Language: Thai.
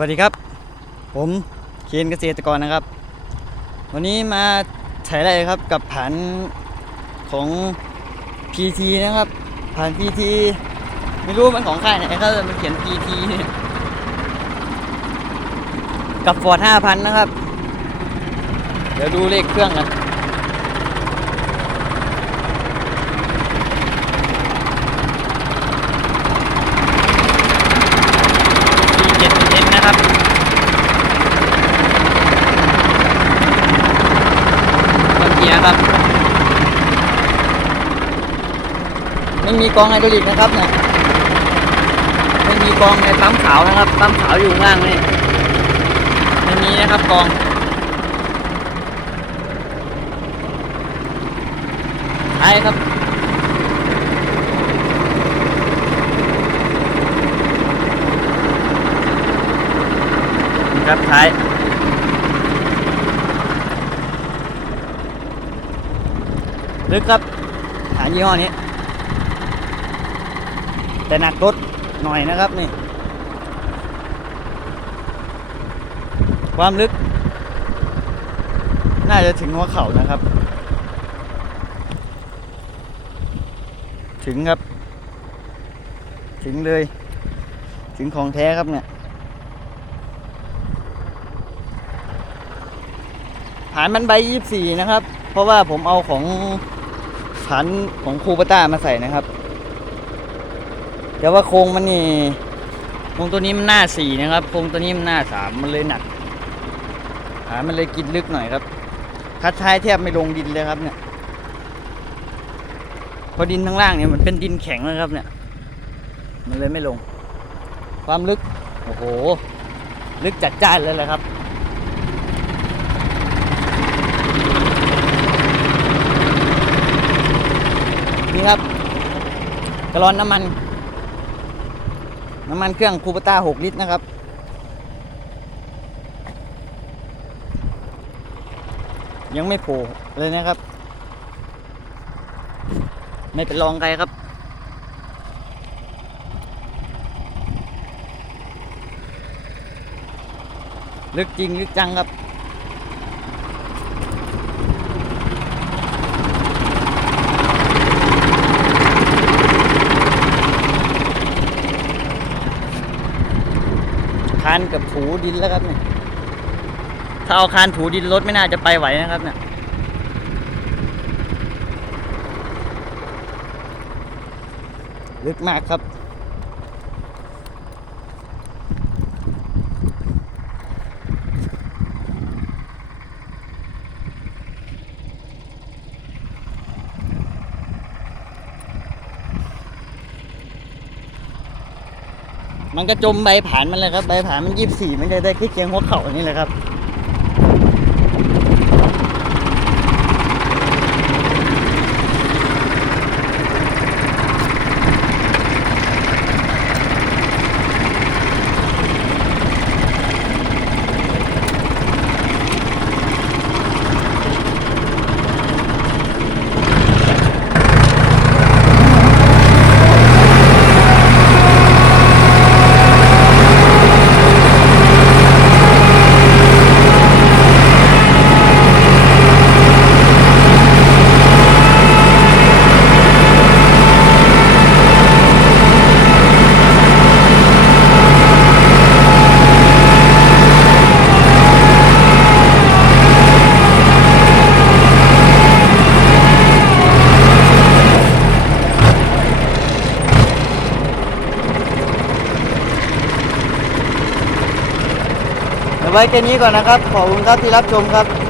วัสดีครับ ผมเคนเกษตรกรนะครับ วันนี้มาถ่ายไรครับกับผันของ PT นะครับผ่าน PT ไม่รู้มันของค่ายไหนครับมันเขียน PT กับ Ford 5,000 นะครับ เดี๋ยวดูเลขเครื่องกัน เจ็ดเอ็นนะครับต้ นเกียร์ครับ ไม่มีกองไฮดรอลิกนะครับเนี่ยไม่มีกองในปั๊มขาวนะครับปั๊มขาวอยู่ข้างล่างนี่ไม่มีนะครับกองใช่ครับครับท้าย ลึกครับหานยี่ห้อนี้ แต่หนักรถหน่อยนะครับนี่ ความลึก น่าจะถึงหัวเข่านะครับ ถึงครับ ถึงเลย ถึงของแท้ครับเนี่ยฐานมันใบยี่สี่นะครับ เพราะว่าผมเอาของ ฐานของคูปต้ามาใส่นะครับ แต่ว่าโครงมันนี่โครงตัวนี้มันหน้าสี่นะครับโครงตัวนี้มันหน้าสามมันเลยหนักฐานมันเลยกินลึกหน่อยครับ คัดท้ายแทบไม่ลงดินเลยครับเนี่ยเพราะดินข้างล่างเนี่ยมันเป็นดินแข็งนะครับเนี่ย มันเลยไม่ลง ความลึก โอ้โห ลึกจัดจ้านเลยแหละครับ นี่ครับกระลอนน้ำมัน น้ำมันเครื่องคูปต้า6ลิตรนะครับ ยังไม่โผล่เลยนะครับ ไม่เป็นรองใครครับลึกจริงลึกจังครับ คานกับถูดินแล้วครับเนี่ยถ้าเอาคานถูดินรถไม่น่าจะไปไหวนะครับเนี่ยลึกมากครับ มันก็จมใบผ่านมันเลยครับ ใบผ่านมันยี่สี่มันจะได้ขึ้นเคียงหัวเข่านี่แหละครับ ไว้แค่นี้ก่อนนะครับ ขอบคุณครับที่รับชมครับ